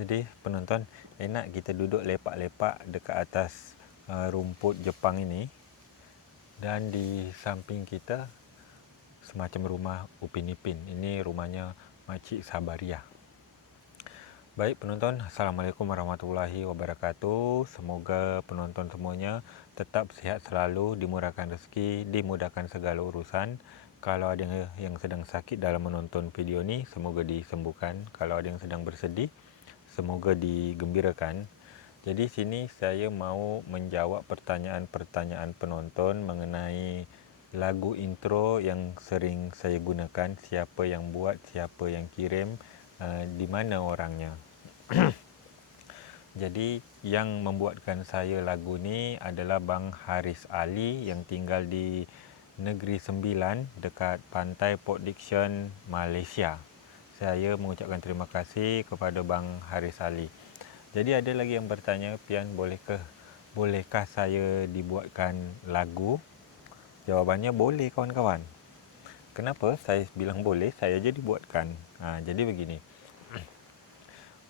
Jadi penonton, enak kita duduk lepak-lepak dekat atas rumput Jepang ini, dan di samping kita semacam rumah Upin Ipin. Ini rumahnya Makcik Sabaria. Baik penonton, Assalamualaikum warahmatullahi wabarakatuh. Semoga penonton semuanya tetap sihat selalu, dimurahkan rezeki, dimudahkan segala urusan. Kalau ada yang sedang sakit dalam menonton video ni, semoga disembuhkan. Kalau ada yang sedang bersedih, semoga digembirakan. Jadi sini saya mau menjawab pertanyaan-pertanyaan penonton mengenai lagu intro yang sering saya gunakan, siapa yang buat, siapa yang kirim, di mana orangnya. Jadi yang membuatkan saya lagu ni adalah Bang Haris Ali yang tinggal di Negeri Sembilan dekat pantai Port Dickson, Malaysia. Saya mengucapkan terima kasih kepada Bang Haris Ali. Jadi ada lagi yang bertanya, Pian, bolehkah saya dibuatkan lagu? Jawabannya boleh kawan-kawan. Kenapa saya bilang boleh? Saya je dibuatkan. Jadi begini.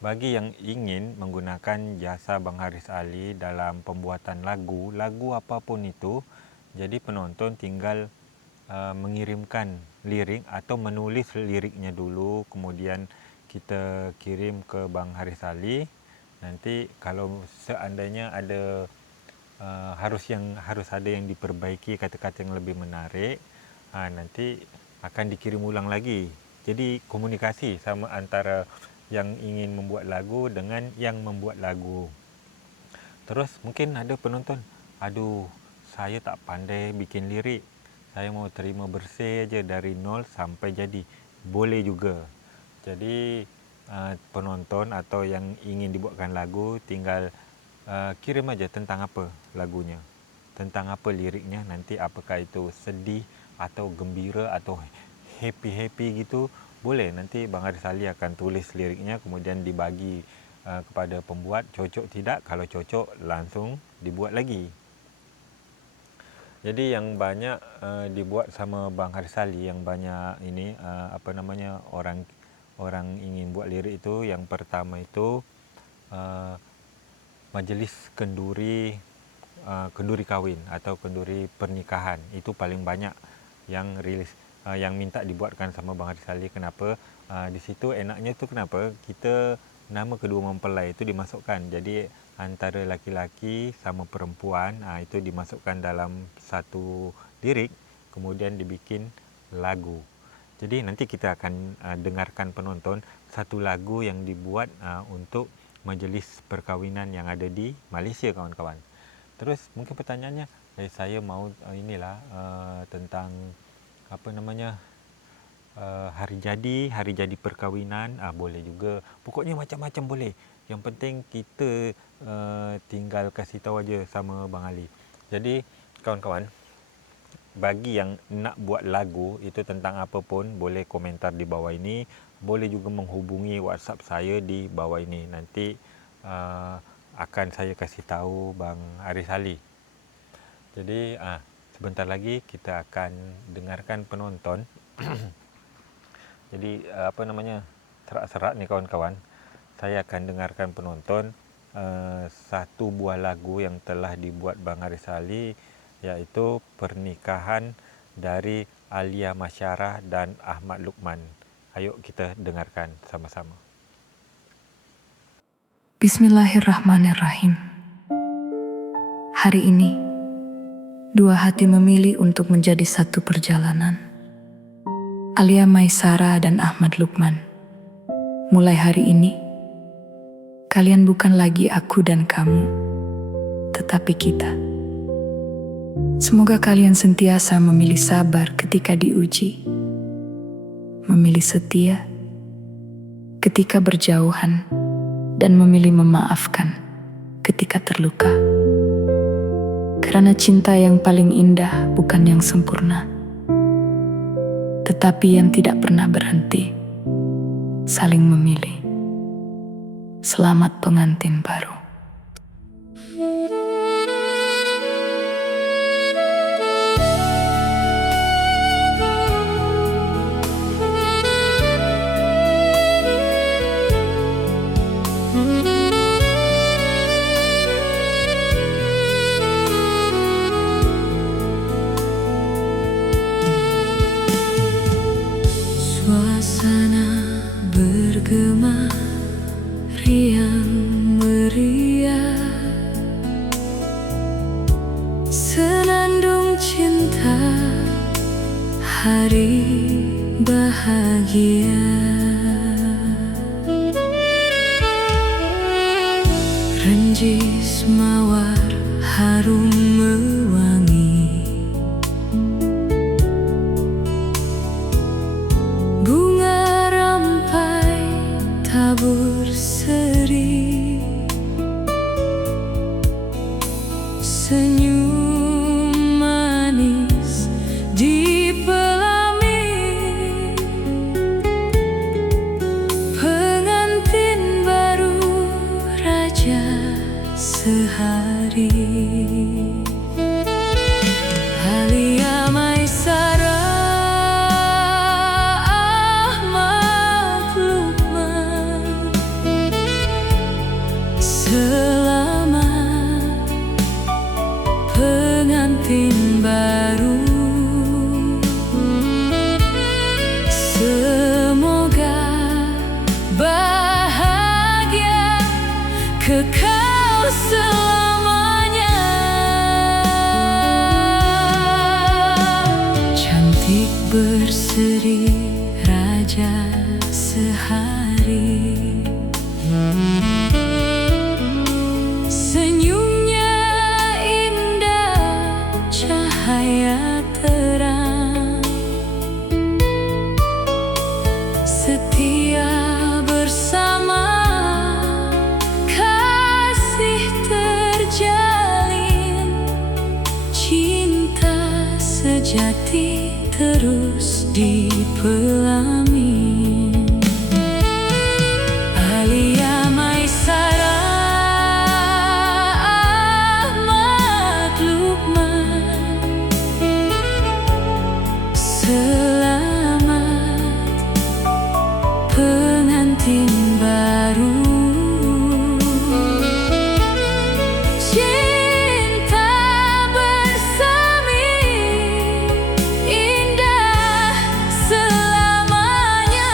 Bagi yang ingin menggunakan jasa Bang Haris Ali dalam pembuatan lagu apapun itu, jadi penonton tinggal mengirimkan lirik atau menulis liriknya dulu, kemudian kita kirim ke Bang Haris Ali. Nanti kalau seandainya ada harus ada yang diperbaiki, kata-kata yang lebih menarik, nanti akan dikirim ulang lagi. Jadi komunikasi sama antara yang ingin membuat lagu dengan yang membuat lagu. Terus mungkin ada penonton, aduh saya tak pandai bikin lirik, saya mau terima bersih aja dari nol sampai jadi. Boleh juga. Jadi penonton atau yang ingin dibuatkan lagu tinggal kirim aja tentang apa lagunya, tentang apa liriknya, nanti apakah itu sedih atau gembira atau happy gitu, boleh. Nanti Bang Haris Ali akan tulis liriknya, kemudian dibagi kepada pembuat. Cocok tidak? Kalau cocok langsung dibuat lagi. Jadi yang banyak dibuat sama Bang Haris Ali, yang banyak ini orang ingin buat lirik itu, yang pertama itu Majlis Kenduri Kahwin atau Kenduri Pernikahan. Itu paling banyak yang rilis, yang minta dibuatkan sama Bang Haris Ali. Kenapa? Di situ enaknya tu kenapa? Kita nama kedua mempelai itu dimasukkan. Jadi antara laki-laki sama perempuan, itu dimasukkan dalam satu lirik, kemudian dibikin lagu. Jadi nanti kita akan dengarkan penonton satu lagu yang dibuat untuk majlis perkahwinan yang ada di Malaysia, kawan-kawan. Terus mungkin pertanyaannya, saya mau tentang hari jadi perkahwinan, boleh juga. Pokoknya macam-macam boleh. Yang penting kita tinggal kasih tahu aja sama Bang Ali. Jadi kawan-kawan, bagi yang nak buat lagu itu tentang apa pun, boleh komentar di bawah ini, boleh juga menghubungi WhatsApp saya di bawah ini. Nanti akan saya kasih tahu Bang Haris Ali. Jadi sebentar lagi kita akan dengarkan penonton. Jadi serak-serak ni kawan-kawan, saya akan dengarkan penonton satu buah lagu yang telah dibuat Bang Haris Ali, iaitu Pernikahan dari Alia Masyarah dan Ahmad Lukman. Ayo kita dengarkan sama-sama. Bismillahirrahmanirrahim. Hari ini, dua hati memilih untuk menjadi satu perjalanan. Alia Masyarah dan Ahmad Lukman. Mulai hari ini, kalian bukan lagi aku dan kamu, tetapi kita. Semoga kalian sentiasa memilih sabar ketika diuji, memilih setia ketika berjauhan, dan memilih memaafkan ketika terluka. Karena cinta yang paling indah bukan yang sempurna, tetapi yang tidak pernah berhenti saling memilih. Selamat pengantin baru. Suasana bergema riang meriah, senandung cinta, hari bahagia. Renjis mawar harum mewangi, bunga rampai tabur seri, senyum manis di pelami, pengantin baru raja sehari. Alia Maisara, Ahmad Lukman, selamat pengantin baru. Semoga bahagia kekal selamanya. Cantik berseri raja sehari, senyumnya indah cahaya terang, setia bersama, kasih terjalin, cinta sejati terus dipelami. Alia Maisara, Ahmad Lukman, selamat pengantin baru. Cinta bersemi indah selamanya.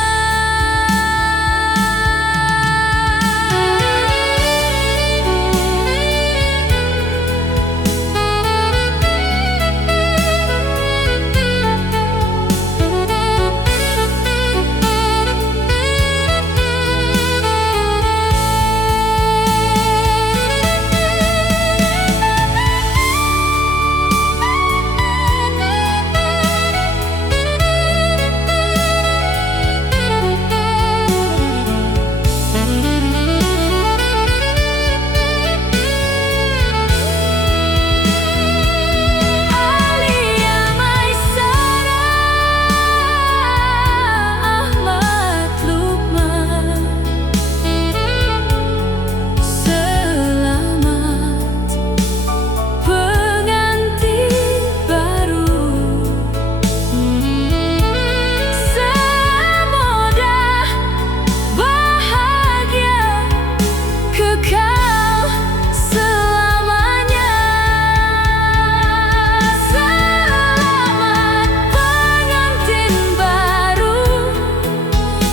Alia Maisara, Ahmad Lukman, selamat pengantin baru. Semoga bahagia kekal selamanya. Selamat pengantin baru,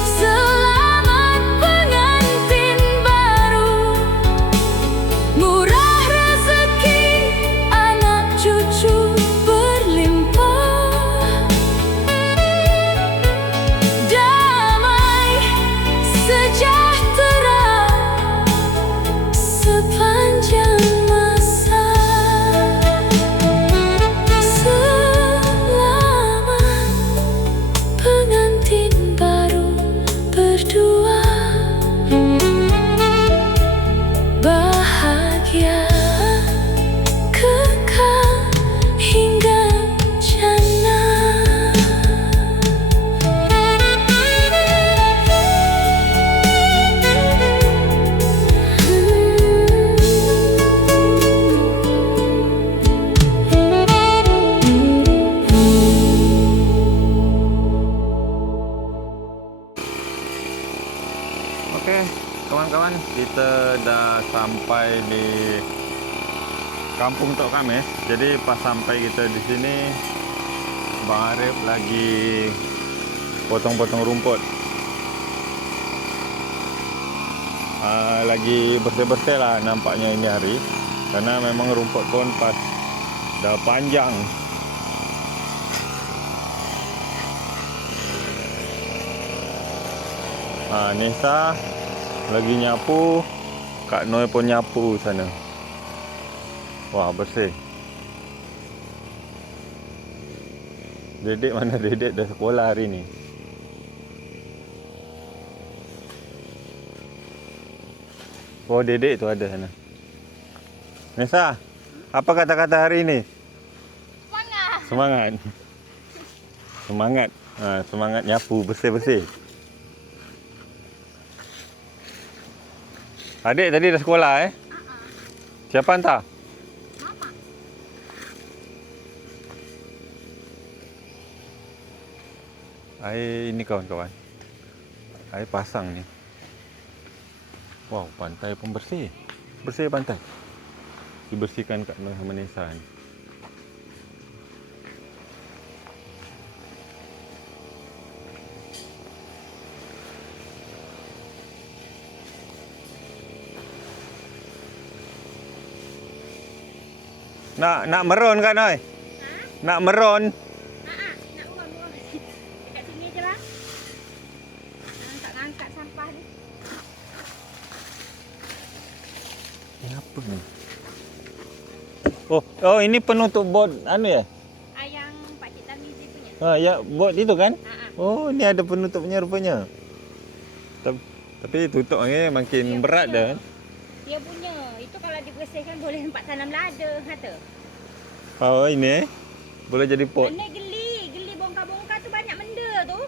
selamat pengantin baru. Murah rezeki, anak cucu berlimpah, damai sejahtera sepanjang masa. Selamat pengantin baru berdua, bahagia kekal hingga jannah. Oke, kawan-kawan, kita dah sampai di Kampung Tok Kamis. Jadi pas sampai kita di sini, Bang Arif lagi potong-potong rumput. Lagi bersih-bersih lah nampaknya ini hari, karena memang rumput pun pas dah panjang. Nisa lagi nyapu, Kak Noi pun nyapu sana. Wah, bersih. Dedek mana? Dedek dah sekolah hari ni. Oh, dedek tu ada sana. Nisa, apa kata-kata hari ni? Semangat. Semangat. Semangat. Semangat nyapu, bersih-bersih. Adik tadi dah sekolah Siapa hantar? Mama. Air ini kawan-kawan. Air pasang ni. Wow, pantai pun bersih. Bersih pantai. Dibersihkan Kak Noi sama Nisa ni. Nak meron Kak Noi? Nak meron? Nak urang. Dekat sini je lah. Tak ngangkat sampah ni. Ini apa ni? Oh, ini penutup bot anu ya? Yang Pak Cik Tamizi punya. Ya, bot itu kan? Ha. Oh, ni ada penutupnya rupanya. Tapi tutup ni makin berat dah. Dia punya. Itu kalau dibersihkan boleh nampak tanam lada kata. Oh, ini boleh jadi pot. Mana geli bongkar-bongkar tu banyak benda tu.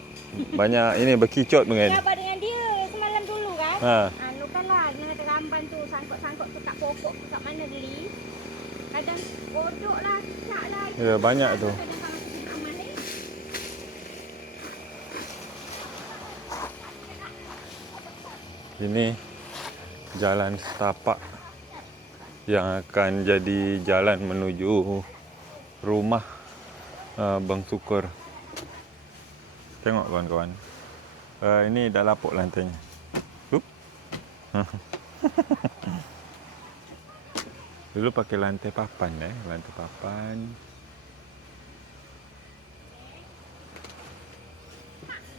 Banyak ini berkicot dengan. Gambar dengan dia semalam dulu kan. Ha. Lukan lah dengan teramban tu sangkut-sangkut tu kat pokok tu kat mana geli. Kadang kodok lah, cicak lah. Ya, banyak tu. Kadang kalau kita aman ni. Ini jalan setapak yang akan jadi jalan menuju rumah Bang Sukur. Tengok kawan-kawan. Ini dah lapuk lantainya. Dulu pakai lantai papan lantai papan.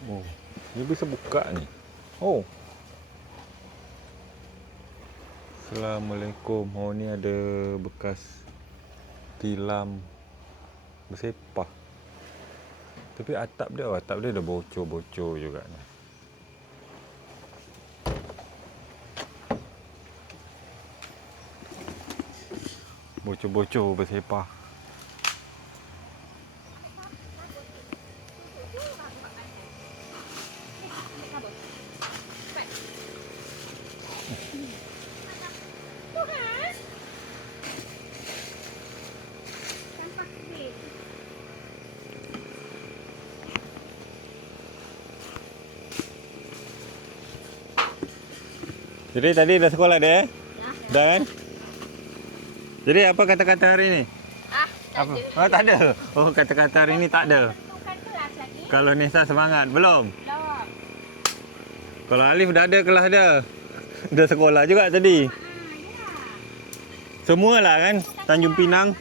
Oh, ni bisa buka ni. Oh. Assalamualaikum. Oh, ni ada bekas tilam bersepah. Tapi atap dia dah bocor-bocor juga ni. Bocor-bocor bersepah. Jadi tadi dah sekolah dia? Dah kan? Jadi apa kata-kata hari ni? Tak ada. Oh, tak ada. Oh, kata-kata hari ni tak ada. Tentukan kelas lagi. Kalau Nisa semangat, belum? Belum. Kalau Alif dah ada kelas dia. Dah sekolah juga tadi. Ya. Semualah kan? Tanjung Pinang.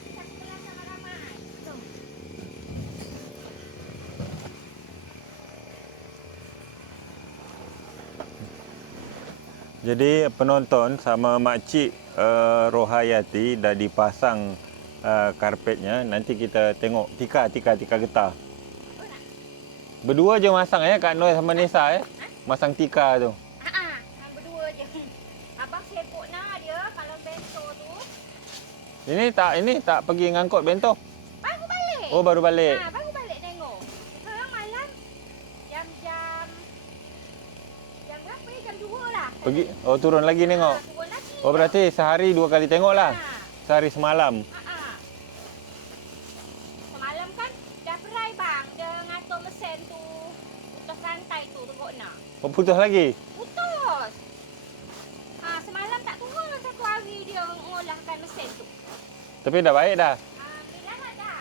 Jadi penonton sama makcik Rohayati dah dipasang karpetnya. Nanti kita tengok Tika getah. Berdua je masang Kak Noi sama Nisa masang Tika tu. Yang berdua je. Abang sibuk nak dia kalau bento tu. Ini tak pergi ngangkut bento. Baru balik. Oh, baru balik. Baru balik tengok. Sekarang malam jam berapa ni? Jam 2 lah. Pergi turun lagi tengok. Turun lagi. Oh, berarti sehari 2 kali tengok lah. Sehari semalam. Semalam kan dah berai bang. Dia ngatur mesin tu. Putus rantai tu tengok nak. Oh, putus lagi. Putus. Semalam tak turun lah 1 hari dia ngolahkan mesin tu. Tapi dah baik dah. Alhamdulillah dah.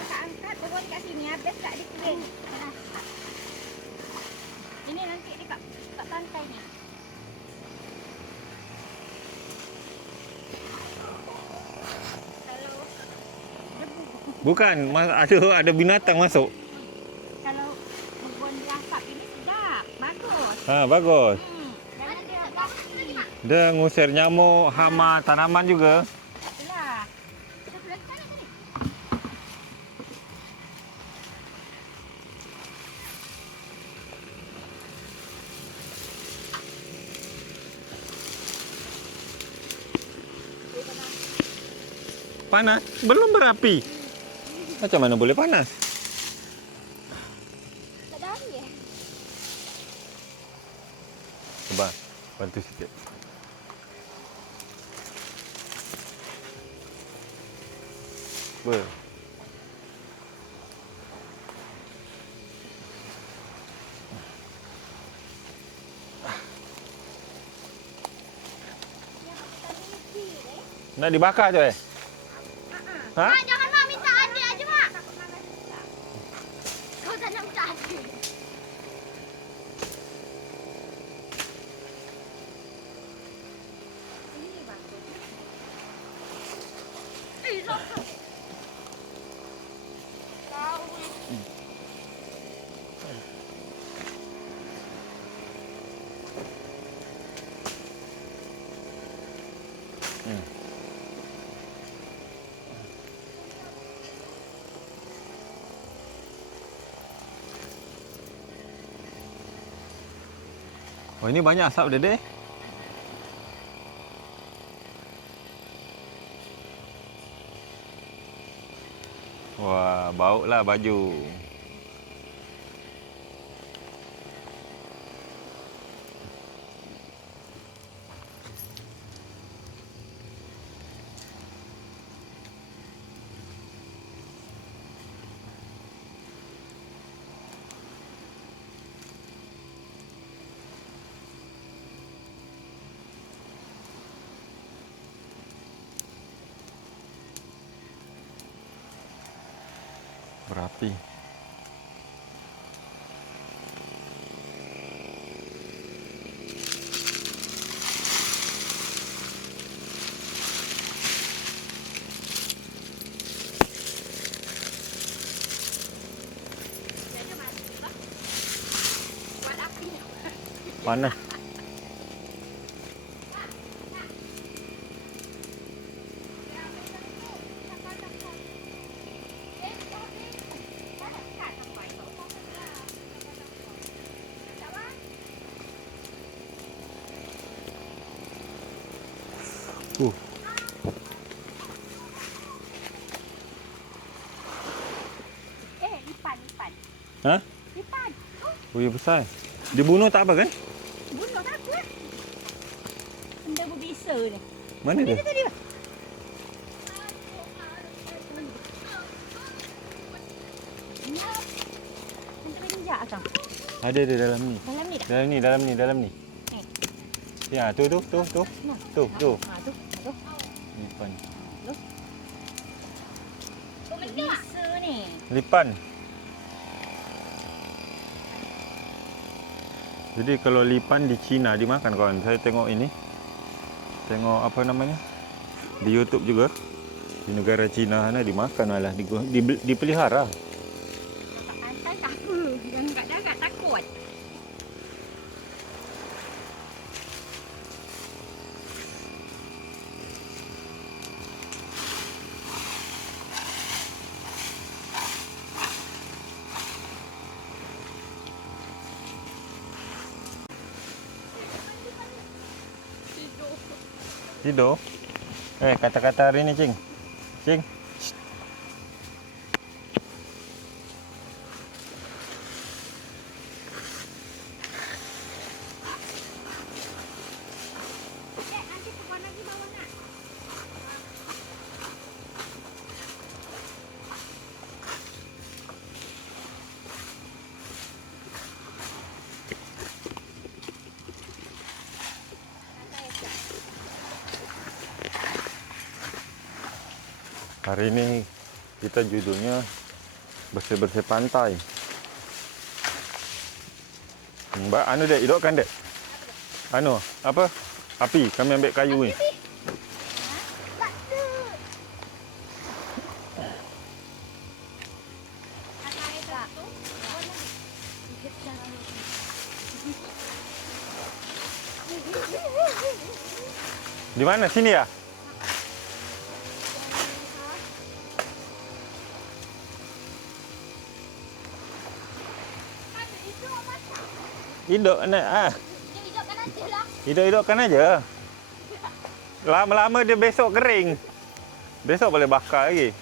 dia tak angkat, turun kat sini. Habis kat di crane. Ini nanti dekat pantai ni. Kalau debu, Bukan, ada binatang masuk. kalau berbun asap ini sedap. Bagus. Ha, bagus. Jangan dia gasi. Dia ngusir nyamuk, hama, tanaman juga. Itulah. Kita pergi sana tadi. Panas? Belum berapi. Macam mana boleh panas? Tak ada air eh? Coba, bantu sikit. Ber. Nak dibakar je Ha? Mak, jangan mak minta adik aja mak. Kau tak nak minta adik. Ini bagus. Sok. Kau Oh, ini banyak asap Dede. Wah, baulah baju. Berapi. buat api. Panas. Lipan. Ha? Lipan. Oh, ya besar. Dibunuh tak apa kan? Bunuh tak apa. Benda berbisa ni. Mana dia? Tadi. Ini benda ninja Akang. Ada dalam ni. Dalam ni dah. Dalam ni. Eh. Ya, tu. Nah. Tu. Ha tu. Lipan. Berbisa ni. Lipan. Jadi kalau lipan di China dimakan kawan. Saya tengok ini. Tengok apa namanya? Di YouTube juga. Di negara China sana dimakan malah dipelihara. Kat pantai tak apa. Yang kat darat takut. Tidur. Kata-kata hari ni, Cing. Cing. Dek, nanti perempuan lagi bawa nak. Hari ini kita judulnya Bersih-bersih pantai. Mbak, anu dek, hidupkan dek. Anu, apa? Api, kami ambil kayu ni. Tak ada. Ada air tu. Di mana? Sini ya? Hidup nak ah. Dia hidupkan aja lah. Hidup-hidupkan aja. Lama-lama dia besok kering. Besok boleh bakar lagi.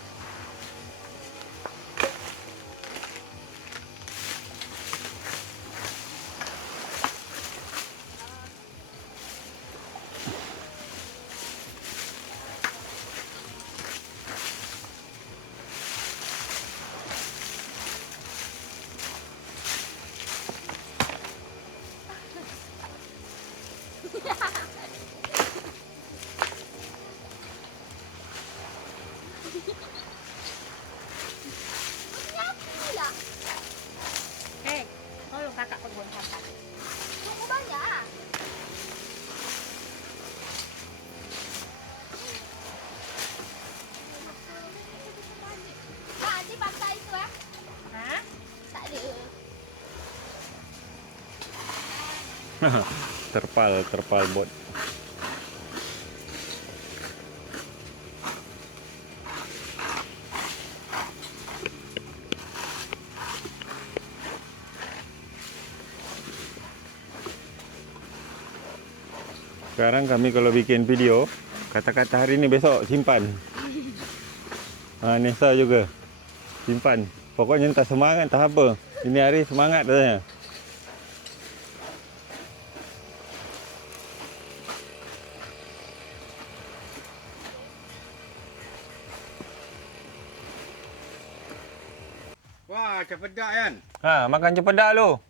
Hei, tolong kakak perbuan kakak. Tunggu banyak. Tak ada pakai itu ah. Ha? Tak ada. Terpal bot. Sekarang kami kalau bikin video, kata-kata hari ni besok simpan. Nesa juga simpan. Pokoknya entah semangat entah apa. Ini hari semangat katanya. Wah, cepedak kan? Makan cepedak lu.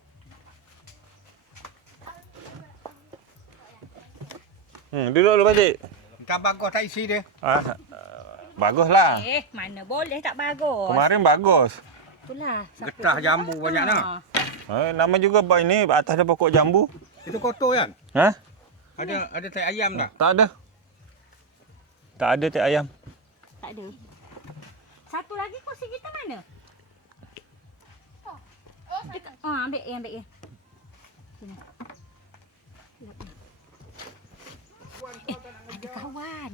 Duduk dulu pakcik. Tak bagus tak isi dia. Baguslah. Mana boleh tak bagus. Kemarin bagus. Itulah. Getah jambu banyak nak. Nama juga ini atas ada pokok jambu. Itu kotor kan? Ha? Ada tai ayam tak? Tak ada. Tak ada teh ayam. Tak ada. Satu lagi kursi kita mana? Dekat. Ambil ya. Sini. Ada kawan.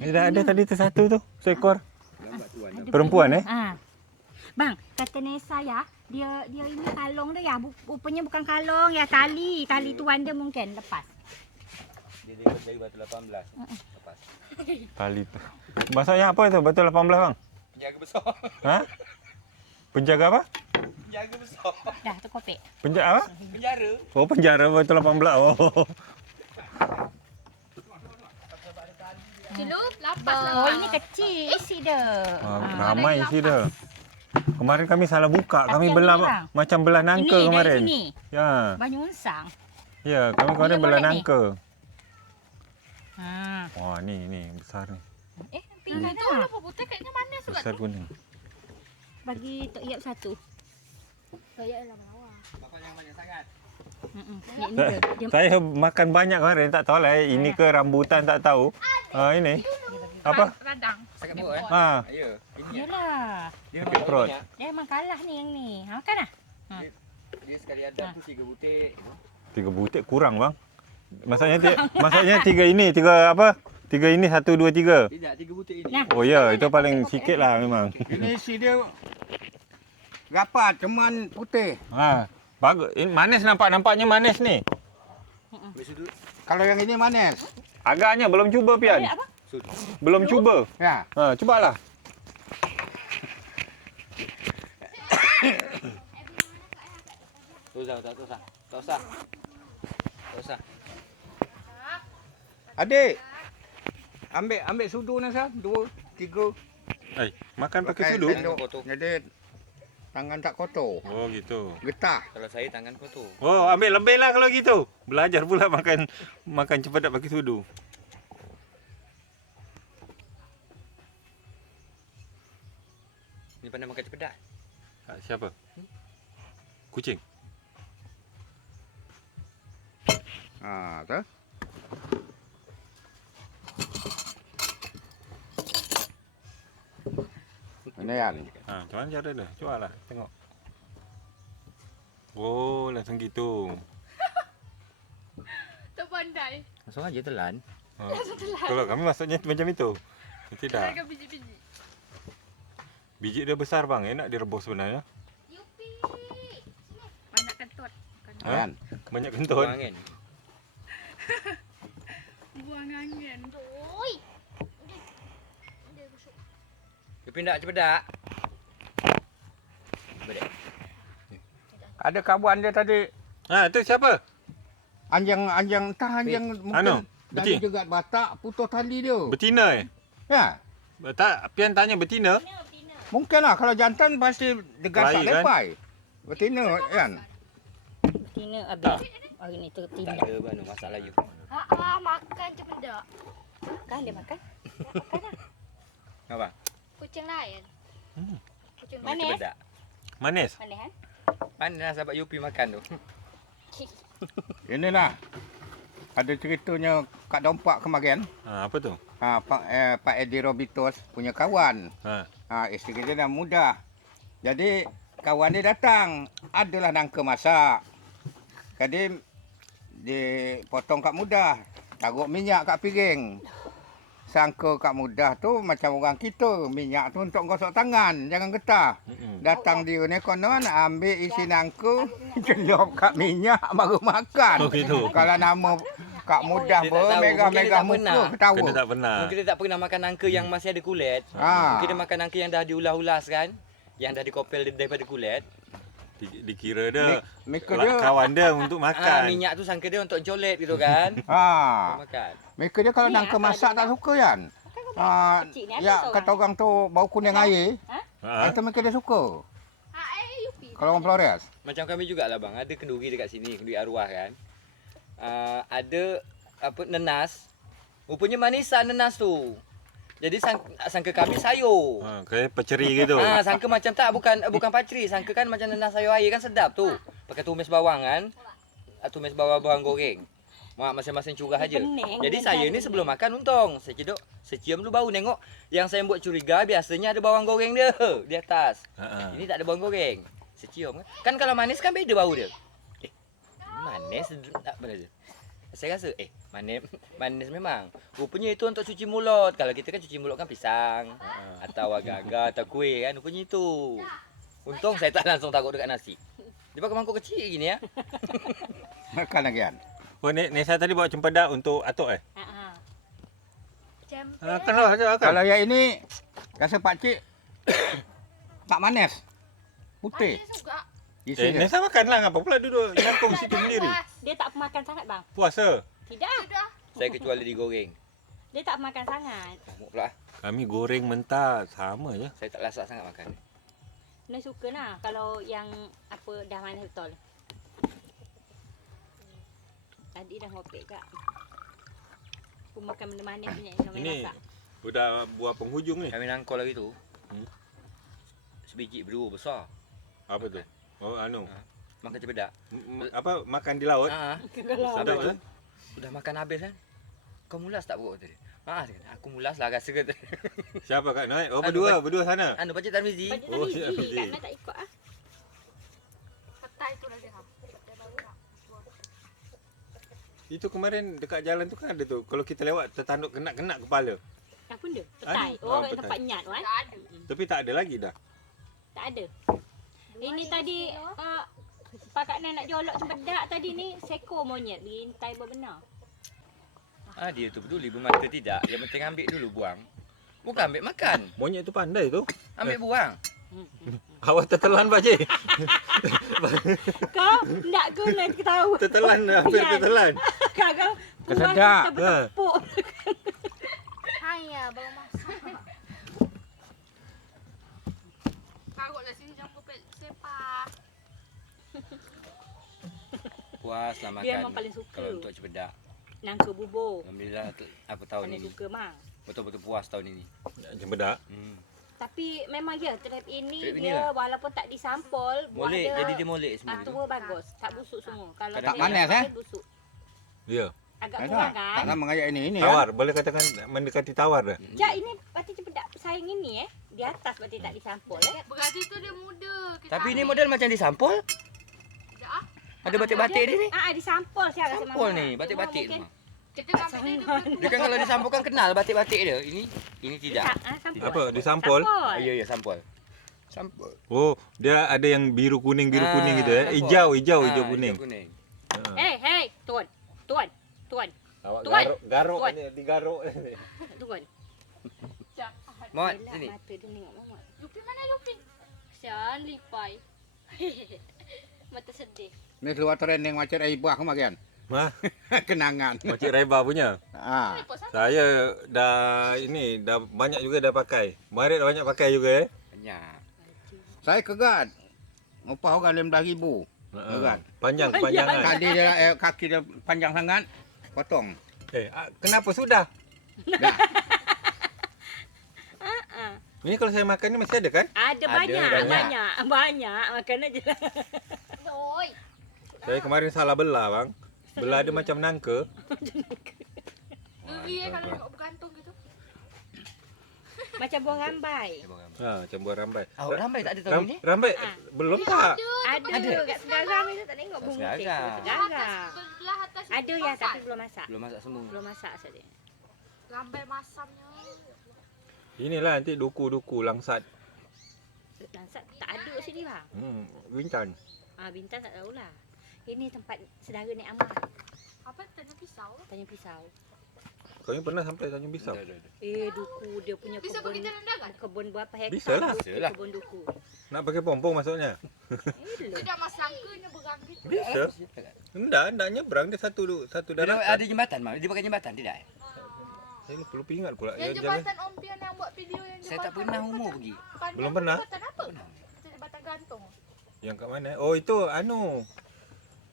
Ada tadi tu satu tu, seekor. Perempuan Bang, kata Nesa ya, dia ini kalong dia ya. Rupanya bukan kalong ya, tali tuan dia mungkin lepas. Dia dari batu 18. Lepas. Tali tu. Maksudnya apa itu batu 18 bang? Penjaga besar. Ha? Penjaga apa? Penjaga besar. Dah tu kopek. Penjaga apa? Penjara. Oh penjara batu 18. Oh. Dulu lapas lah. Oh ini kecil isi dia. Ramai isi dia. Kemarin kami salah buka. Tapi Kami yang belah ini, bang. macam belah nangka Ini kemarin. dari sini. Ya. Banyu unsang. Ya, kami kemarin Ini belah boleh ni? nangka. Ha. Wah, ni besar ni. Pinggan tu lah putih kayaknya manis juga Besar tu. kuning. Bagi Tok Yap satu. Tok Yap lah melawar. Bapak jangan banyak sangat. Dia Saya makan banyak kemarin, tak tahu lah ini ke rambutan tak tahu. Ini. Apa? radang. Sakit perut Ya. Ini Yalah. dia Sakit perut. Dia memang kalah ni yang ni. Makan lah. Dia sekali ada tu 3 butir. 3 butir kurang bang. Maksudnya 3 ini, 3 apa? 3 ini 1 2 3. Tidak, 3 butir ini. Nah. Oh ya, itu paling sikit lah memang. Ini isi dia rapat, cuman putih. Bagus. Ini manis nampaknya manis ni. Kalau yang ini manis. Agaknya belum cuba Pian. Apa? Belum cuba. Ya. Cubalah. Tak usah. Adik. Ambil sudu Nasa, 2, 3. Makan pakai sudu. Jadi tangan tak kotor. Oh gitu. Getah. Kalau saya tangan kotor. Oh, ambil lebih lah kalau gitu. Belajar pula makan cepat pakai sudu. Ini pandai makan cepedak. Siapa? Kucing. Tu. Ini kan. Macam mana cara dia? Cuba lah, tengok. Oh, langsung gitu. Tak pandai. Langsung aja telan. Kalau kami masuknya macam itu. Tidak. Kan biji-biji. Biji dia besar bang, enak direbus sebenarnya. Yupi. Banyak kentut. Kan. Banyak kentut. Buang angin. Buang angin. Tapi tak cepat tak. Balik. Ada kawan dia tadi Itu siapa? anjing Anu, dari betul. jegat batak putus tali dia. Betina Ya. Tak, Pian tanya betina. Mungkin lah kalau jantan pasti degasak Lari, kan? lepai. Betina kan. Betina habis. Hari ni tertindak. Tak ada mana masalah you. Makan je benda. Makan dia makan. Apa? Kucing lain. Kucing lain. Manis? Cepat tak. Manis. Manis kan? Mana sahabat Yupi makan tu? Inilah. Ada ceritanya kat Dompak kemarin. Apa tu? Pak Edi Robitos punya kawan. Isteri dia dah muda. Jadi kawan dia datang. Adalah nangka masak. Jadi dipotong kat mudah. Taruh minyak kat piring. Sangka kat mudah tu macam orang kita. Minyak tu untuk gosok tangan. Jangan getah. Datang dia ni konon ambil isi nangka. Celup kat minyak baru makan. Oh, gitu. Kalau nama kat mudah Dia tak pun tahu. megah-megah Mungkin dia tak muka pernah. ketawa. Kena tak pernah. Mungkin dia tak pernah makan nangka yang masih ada kulit. Mungkin dia makan nangka yang dah diulas-ulas kan. Yang dah dikopel daripada kulit. Dikira dia Mereka dia kawan dia untuk makan. Minyak tu sangka dia untuk jolet gitu kan. ha, Makan. mereka dia kalau Ni nangka apa masak dia tak suka kan. kecil ni, ada Ya seorang. kata orang tu bau kuning air. Itu mereka dia suka. Yupi. Kalau orang Flores. Macam kami jugalah bang. Ada kenduri dekat sini, kenduri arwah kan. Ada apa nenas. Rupanya manisan nenas tu. Jadi sangka kami sayur. Kayak peceri gitu. Sangka macam tak bukan paceri, sangka kan macam nenas sayur air kan sedap tu. Pakai tumis bawang kan. Tumis bawang goreng. Mak masing-masing curah aja. Pening, Jadi bukan saya cari ni sebelum makan untung saya cedok, saya cium dulu bau nengok yang saya buat curiga biasanya ada bawang goreng dia di atas. Ini tak ada bawang goreng. Saya cium kan. Kan kalau manis kan beda bau dia. Manis tak benar je. Saya rasa manis memang. Rupanya itu untuk cuci mulut. Kalau kita kan cuci mulut kan pisang atau agar-agar atau kuih kan. Rupanya itu. Untung saya tak langsung taruh dekat nasi. Dia pakai mangkuk kecil gini ya. Makan lagi kan. Oh, Nesa tadi bawa cempedak untuk atuk Jam. Makanlah aja makan. Kalau yang ini rasa pak cik tak manis. Putih. Manis juga. Isi dia. Nesa makanlah. Apa pula duduk nyangkung situ sendiri? Dia tak pemakan sangat bang. Puasa. Tidak. Saya kecuali digoreng. Dia tak makan sangat. Mamuk pula. Kami goreng mentah. Sama je. Saya tak lasak sangat makan. Dia suka lah kalau yang apa dah manis betul. Tadi dah ngopek kak. Aku makan benda manis punya yang Ini masak. udah buah penghujung ni. Kami nangkol lagi tu. Sebiji berdua besar. Apa tu? Oh, anu. Makan cepedak. Apa makan di laut? Sedap ke? Sudah makan habis kan? Kau mulas tak perut tadi? Aku mulas lah rasa kata. Siapa kat naik? Oh, Anu, berdua sana. Anu Pakcik Tarmizi. Pakcik Oh, Tarmizi. siap, Tarmizi. Kak Mai tak ikut ah. Petai tu lagi ha. Dah baru nak. Itu kemarin dekat jalan tu kan ada tu. Kalau kita lewat tertanduk kena kepala. Apa benda? Petai. Anu? Oh, Petai. tempat nyat kan? Tak ada. Tapi tak ada lagi dah. Tak ada. Ini tadi Pak Kak Nan nak jolok cempedak tadi ni seko monyet bintai berbenar. Dia tu peduli bermata tidak. Yang penting ambil dulu buang. Bukan ambil makan. Monyet tu pandai tu. Ambil buang. Awak tertelan pakcik. Kau nak guna ketawa. Tertelan hampir Yan. tertelan. Kau Kesedak. kita bertepuk. Hanya baru masak. Karutlah sini jangan sepah. Puaslah makan. Dia memang paling suka. Kalau untuk cepedak. Nangka bubur. Alhamdulillah apa tahun Paling ini. suka mang. Betul-betul puas tahun ini. Cempedak. Tapi memang ya trap ini Trap ini dia lah. walaupun tak disampol, buah Molek, dia jadi dia molek semua. tua bagus, tak busuk semua. Kalau Tak trap manis, yang lain eh? busuk. Ya. Agak Tak kurang tak kan? sama kayak ini Tawar, boleh katakan mendekati tawar dah. Jak ini pati cepedak saing ini di atas berarti tak disampol Berarti tu dia muda. Kita Tapi ni ambil. model macam disampol. Sekejap ah. Ada batik-batik dia ni. Disampol saya rasa Sampol ni, batik-batik tu. Kita ambil dia dulu. Dia kan kalau disampol kan kenal batik-batik dia. Ini tidak. Sampol. Apa? Disampol? Ah, ya sampol. Sampol. Oh, dia ada yang biru kuning gitu sampol. Hijau Ah, kuning. kuning. Hey, tuan. Awak Tuan. garuk Tuan. ni, digaruk. Tuan. Mat, Elak sini. mata dia tengok Mat. Lupi mana Lupi? Sian lipai. Mata sedih. Ni keluar trending macam Aibah kemarin. Ha, Kenangan. Makcik Raiba punya. Ah. Lipat sana. Saya dah banyak juga dah pakai. Marit dah banyak pakai juga Banyak. Saya kegat. Upah orang RM15,000. Kegat. Panjangan. Kaki dia kaki dia panjang sangat. Potong. Kenapa sudah? Dah. Ini kalau saya makan ni masih ada kan? Ada banyak makan aja lah. Oi. Saya kemarin salah belah bang. Belah dia macam nangka. Ngeri kalau tengok bergantung gitu. Macam buang rambai. Macam buah rambai. Rambai tak ada tahun ni? Rambai belum tak? Ada kat segarang itu tak tengok Kat bunga segarang. teh. Segarang. Belah atas Ada ya masak. tapi belum masak. Belum masak semua. Belum masak saja. Rambai masamnya. Inilah nanti duku-duku langsat. Langsat tak ada sini bang. Bintan. Bintan tak tahulah. Ini tempat saudara Nek Amal. Apa tanya pisau? Tanya pisau. Kau ni pernah sampai Tanjung Pisau? Ada. Duku dia punya Pisau kebun. pergi jalan kan? Kebun berapa hektar? Bisa lah. Duku, Bisa lah. Kebun duku. Nak pakai pompong masuknya? Tidak mas langkanya berang gitu. Bisa. Hendak nyebrang dia satu Dia daratan. ada jembatan, Mak. Dia pakai jembatan tidak? Saya lupa ingat pula. Yang jembatan Ompian yang buat video yang Saya tak pernah umur pergi. Panjang Belum pernah? Jembatan apa? Jembatan gantung. Yang kat mana? Oh itu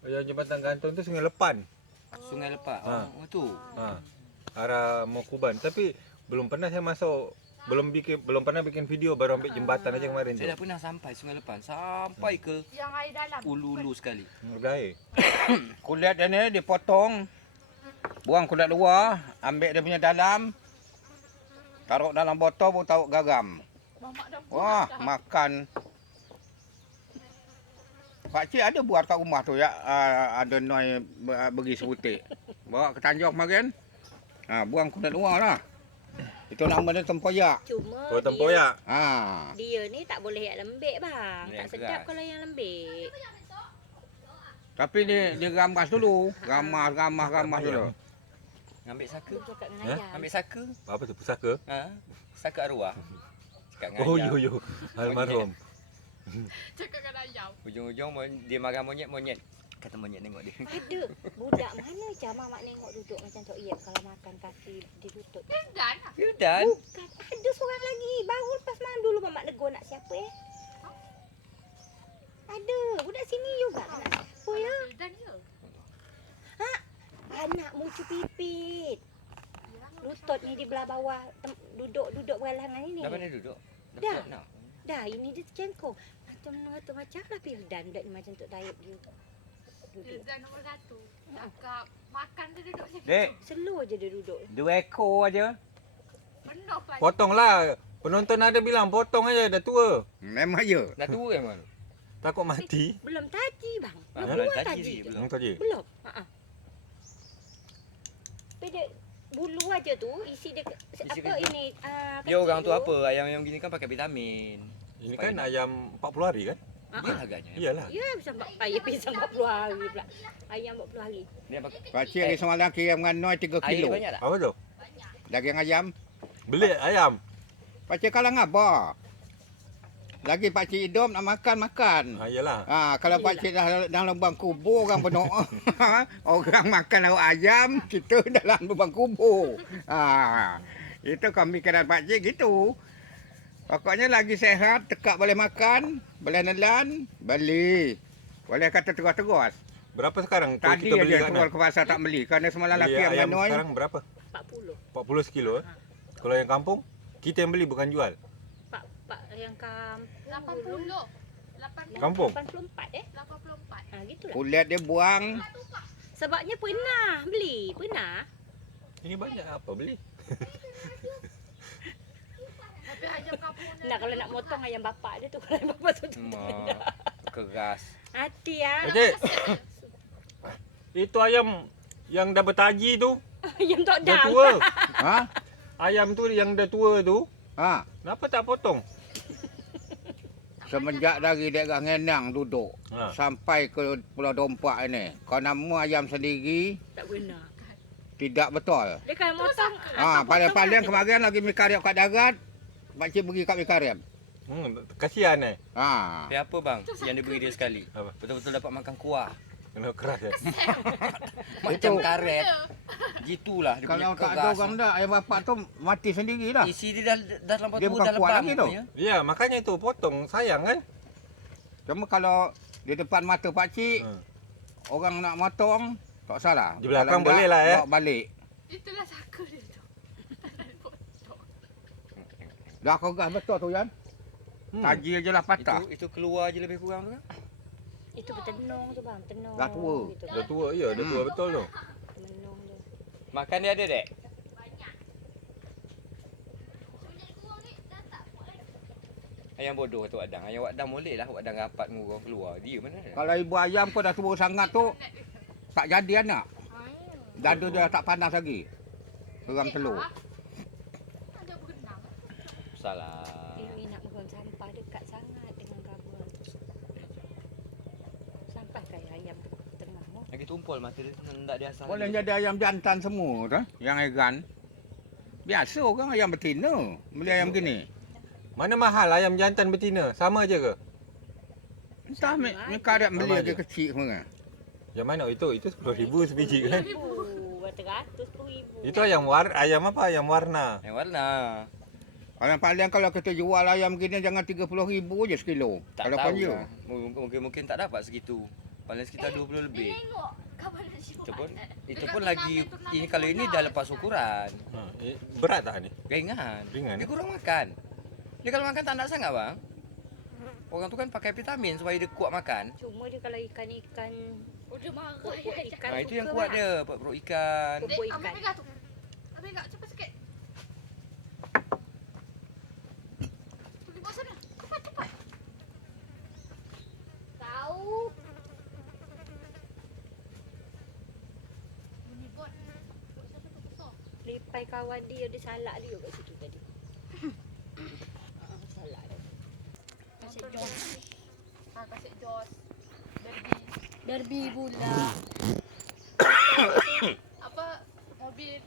yang jembatan gantung tu Sungai Lepan. Sungai Lepak. Ha. Oh, tu. Arah Mokuban. Tapi belum pernah saya masuk. Belum pernah bikin video, baru ambil jembatan aja kemarin tu. Saya dah pernah sampai Sungai Lepan. Sampai ke Yang air dalam. ulu-ulu sekali. Udah air. Kulit dia ni dipotong. Buang kulit luar, ambil dia punya dalam. Taruh dalam botol, baru taruh garam. Mamak dah Wah, makan. Pak Cik ada buat kat rumah tu ya, ada noi beri sebutik. Bawa ke Tanjung kemarin. Buang kulit luar lah. Itu nama dia tempoyak. Cuma Oh tempoyak. dia ni tak boleh yang lembek bang. Yang Tak sedap keras. kalau yang lembek. Tapi dia ramas dulu. Ramas dulu. Ambil saka. Dia cakap dengan Ha? ayam. Ambil saka. Apa tu? Pusaka? Saka arwah. Cakap dengan Oh ayam. yo. Almarhum. cakap dengan ayam. Ujung-ujung dia marah monyet. Kata monyet tengok dia. Ada budak mana macam mak nengok duduk macam Tok Iyep kalau makan kaki dilutut. Dan lah. Dan Bukan, ada seorang lagi. Baru lepas malam dulu mamak negur nak siapa Ada. Budak sini juga nak siapa ya. Dan ya. Anak mucu pipit. Lutut ni di belah bawah duduk berangan ini. dah mana duduk? Dah. Dah. Nak. Dah ini dia tercengkung. Macam macam lah Firdan budak ni macam Tok Dayap dia. Duduk. Dan nombor 1. Cakap makan dia duduk sini. Dek, Slow je dia duduk. 2 ekor aja. Penuh lagi. Potonglah. Penonton ada bilang potong aja, dah tua. Memang ya. Dah tua kan? Takut mati. Belum tadi bang. Belum Belum keluar tadi tadi. belum. Yang tadi. Belum. Tapi dia bulu aja tu isi dia Isi apa kecil. ini Dia orang tu apa? Ayam-ayam gini kan pakai vitamin. Ini kan ayam 40 hari kan? Dia harganya. Iyalah. Ya bisa ayam bisa 40 hari pula. Ayam 40 hari. Dia pakai Pak Cik hari semalam kirim dengan noi 3 air kilo. banyak tak? Apa tu? Daging ayam. Beli ayam. Pak Cik kalang apa? Lagi Pak Cik hidup nak makan. Iyalah. Kalau Pak Cik dah dalam lubang kubur orang penuh. Orang makan lauk ayam, kita dalam lubang kubur. Itu pemikiran Pak Cik gitu. Pokoknya lagi sehat, tekak boleh makan, boleh nelan, beli. Boleh kata terus-terus. Berapa sekarang kalau Tadi kita beli aja kat keluar mana? ke pasar tak beli. Kerana semalam Beli laki yang ayam manoi. sekarang berapa? 40. 40 sekilo. Kalau yang kampung, kita yang beli bukan jual. Ayam kampung. 80. 80. Kampung. 84 84. Gitu lah. Kulit dia buang. Sebabnya pernah beli, pernah. Ini banyak apa beli? Tapi ayam kampung ni. Nak kalau nak motong ayam bapak dia tu, kalau ayam bapak tu Keras. hati ya. Encik. Itu ayam yang dah bertaji tu, Ayam tak dah dah. tua. Ha? Ayam tu yang dah tua tu, Ha? kenapa tak potong? Semenjak dari daerah Ngenang duduk Ha. sampai ke Pulau Dompak ini, kau nama ayam sendiri Tak benar. tidak betul. Dia kan motong. Paling-paling kemarin lagi mikarip kat darat, pakcik pergi kat mikarip. Kasihan Ha. Tapi apa bang yang dia beri dia sekali? Apa? Betul-betul dapat makan kuah. Kena keras Macam karet. Gitulah dia Kalau punya tak keras. ada orang dah, ayam bapak tu mati sendirilah. Isi dia dah terlampau Dia tua, bukan dah kuat lebam lagi tu. rupanya. Ya, makanya itu potong, sayang kan? Cuma kalau di depan mata pakcik, orang nak motong, tak salah. Di belakang Kalau boleh tak, lah, ya? bawa balik. Itulah saka dia tu. Dah kau gas betul tu, Yan. Taji aje lah patah. Itu keluar je lebih kurang tu kan? Itu bertenung tu bang, tenung. Dah tua. Gitu. Dah tua, ya, dah tua betul tu. Menung dia. Makan dia ada dek? Ayam bodoh tu Wadang. Ayam Wadang boleh lah Wadang rapat dengan orang keluar. Dia mana ada? Kalau ibu ayam pun dah tua sangat tu, tak jadi anak. Dada dia tak panas lagi. Orang telur. Ada berenang. Salah. Ini nak buang sampah dekat sangat dengan kabel. Sampai kayak ayam tengah tu. Lagi tumpul mata dia hendak dia asal. Boleh jadi ayam jantan semua tu, yang egan. Biasa orang ayam betina beli ayam gini. Mana mahal ayam jantan betina? Sama je ke? Entah mikarip beli lagi kecil semua. Yang mana itu? Itu 10,000 sebiji kan? Beratus ribu. Itu ayam ayam apa? Ayam warna. Yang warna. Yang paling kalau kita jual ayam gini jangan 30,000 je sekilo. Tak Kalau tahu. panjang. Mungkin tak dapat segitu. Paling sekitar 20 lebih. Tengok kawan dia siapa. Itu pun lagi ini kalau ini dah lepas ukuran. Berat tak ni? Ringan. Ringan, Dia kurang makan. Dia kalau makan tak nak sangat bang. Orang tu kan pakai vitamin supaya dia kuat makan. Cuma dia kalau ikan-ikan Oh, dia marah Pupuk ya. ikan. Itu yang suka kuat tak? dia, perut ikan. Dek, Pupuk ambil ikan. pegang tu. Ambil pegang cepat sikit. Pergi bawa sana. Cepat. Tahu. Bunyi bot. Bot siapa tu besar? Lipai kawan dia salak dia kat situ tadi. Salak dia. Kasih Jos. Kasih Jos. Derby pula. Apa mobil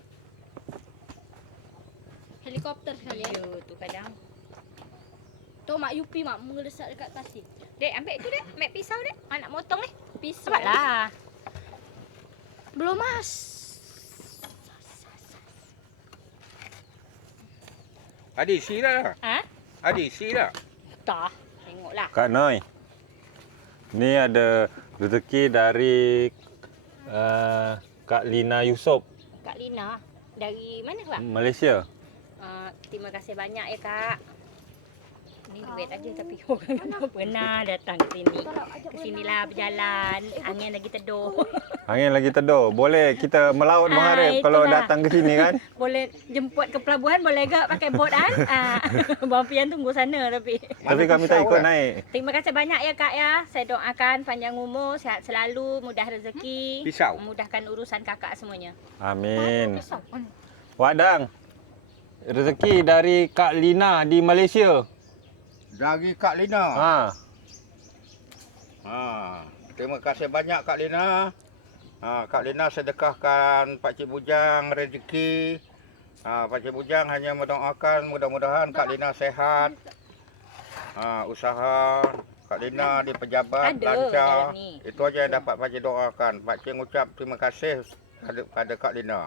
helikopter sekali. Ya tu kadang. Tu mak Yupi mak mengedesak dekat tasik. Dek ambil tu dek, ambil pisau dek. Nak motong ni. Pisau. Cepatlah. Belum mas. Adik si lah. Ha? Adik si lah. Tak. Tengoklah. Kak Noi. Ni ada rezeki dari Kak Lina Yusof, Kak Lina dari mana Kak? Malaysia. Terima kasih banyak ya Kak. Ni duit aja tapi orang tak pernah datang ke sini. Ke sinilah berjalan, angin lagi teduh. Angin lagi teduh. Boleh kita melaut mengharap kalau itulah. datang ke sini kan? Boleh jemput ke pelabuhan, boleh ke pakai bot kan? Bang Pian tunggu sana tapi. Tapi kami tak ikut naik. Terima kasih banyak ya Kak ya. Saya doakan panjang umur, sihat selalu, mudah rezeki. Pisau. Memudahkan urusan kakak semuanya. Amin. Wadang. Rezeki dari Kak Lina di Malaysia. Dari Kak Lina. Terima kasih banyak Kak Lina. Kak Lina sedekahkan Pakcik Bujang rezeki. Pakcik Bujang hanya mendoakan mudah-mudahan Kak Lina sehat. Usaha Kak Lina di pejabat Ada lancar. dalam ni. Itu aja yang dapat Pakcik doakan. Pakcik ngucap terima kasih pada Kak Lina.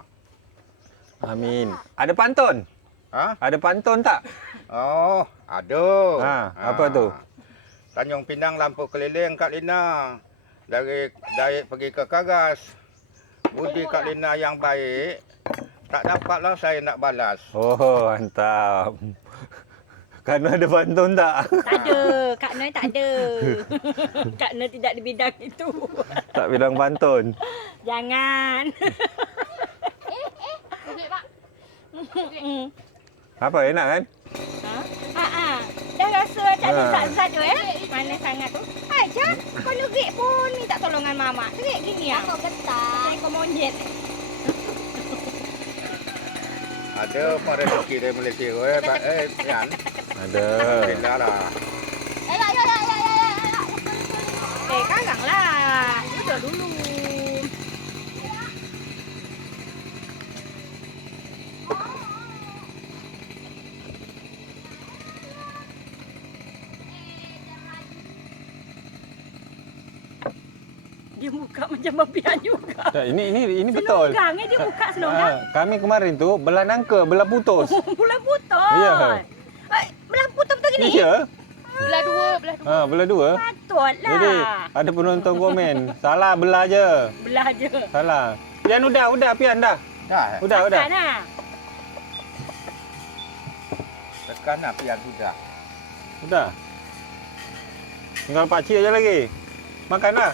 Amin. Ada pantun? Ada pantun tak? Oh, ada. Apa tu? Tanjung Pinang lampu keliling Kak Lina. Dari pergi ke Karas. Budi Kak Lina yang baik. Tak dapatlah saya nak balas. Oh, mantap. Kak Nur ada pantun tak? Tak ada. Kak Noi tak ada. Kak Noi tidak di bidang itu. Tak bilang pantun. Jangan. Okey, Pak. Apa enak kan? Dah rasa macam ni Ha. tak tu Mana sangat tu. Aja, kau negik pun minta tolongan mama. Negik gini ya. Kau getah. Kau monyet. Ada apa rezeki dari Malaysia Pak Yan. Ada. Alhamdulillah lah. Karang lah. Duduk dulu. Dia buka macam babian juga. Tak, ini betul. Selonggang dia buka selonggang. Kami kemarin tu belah nangka, belah putus. Belah putus. Ya. Belah putus betul gini? Ya. Belah dua. Belah dua. Patutlah. Jadi ada penonton komen, salah belah je. Belah je. Salah. Pian udah Pian dah. Dah. Udah. Makan lah. Tekan api yang sudah. Udah. Tinggal Pak Cik aja lagi. Makanlah.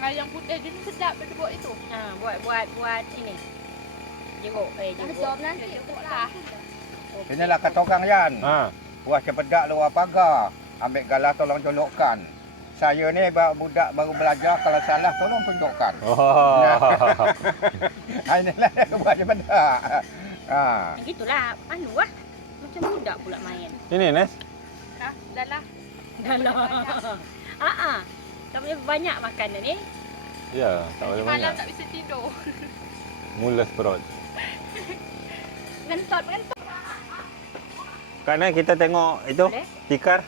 Ayam putih dia ni sedap dia buat itu. Buat ini. Jeruk. Jeruk. Nanti jeruk lah. Inilah kata orang Yan. Ha. Buah cepedak luar pagar. Ambil galah tolong colokkan. Saya ni budak baru belajar, kalau salah tolong tunjukkan. Oh. Inilah buah cepedak. Ha. Gitulah. Anu lah. Macam budak pula main. Ini Nes. Ha, dah lah. Dah lah. Tak boleh banyak makanan ni. Ya, tak boleh Malam banyak. tak bisa tidur. Mulas perut. Ngentot. Kak Nes, kita tengok itu Boleh? tikar.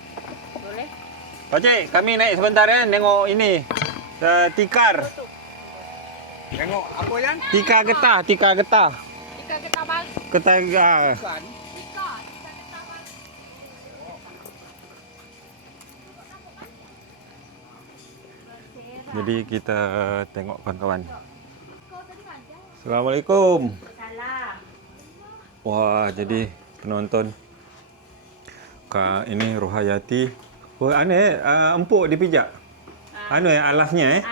Boleh? Pak Cik, kami naik sebentar ya, tengok ini. Tikar. Tengok apa Yan? Tikar getah. Jika kita balik. Getah. Bukan. Jadi kita tengok kawan-kawan. Assalamualaikum. Salam. Wah, jadi penonton. Kak ini Rohayati. Oh, ane empuk dipijak. Anu alasnya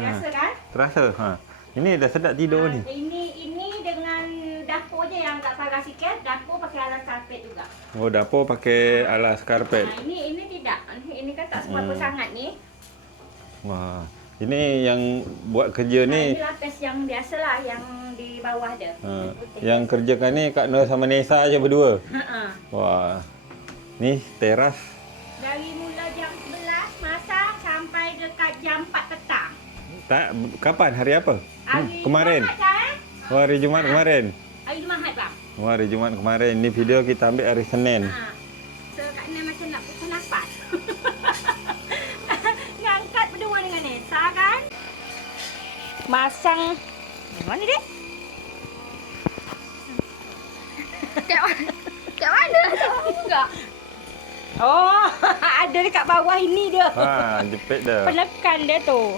Biasa kan? Terasa. Ha. Ini dah sedap tidur ni. Ini dengan dapur je yang tak parah sikit. Dapur pakai alas karpet juga. Oh, dapur pakai alas karpet. Ini tidak. Ini kan tak seberapa sangat ni. Wah. Ini yang buat kerja ni. Ini lapis yang biasalah yang di bawah dia. Yang kerjakan ni Kak Nur sama Nesa aja berdua. Ha. Wah. Ni teras. Dari mula jam 11 masak sampai dekat jam 4 petang. Tak kapan hari apa? Hari Kemarin. Jumaat, kan? Oh, hari Jumaat kemarin. Hari Jumaat bang. Oh, hari Jumaat kemarin. Ni video kita ambil hari Senin. So Kak Nen macam nak putus nafas. Ngangkat berdua dengan Nesa kan? Masang. Mana dek? Kat mana? Tahu enggak? Oh, ada dekat bawah ini dia. Ha, jepit dah. Penekan dia tu.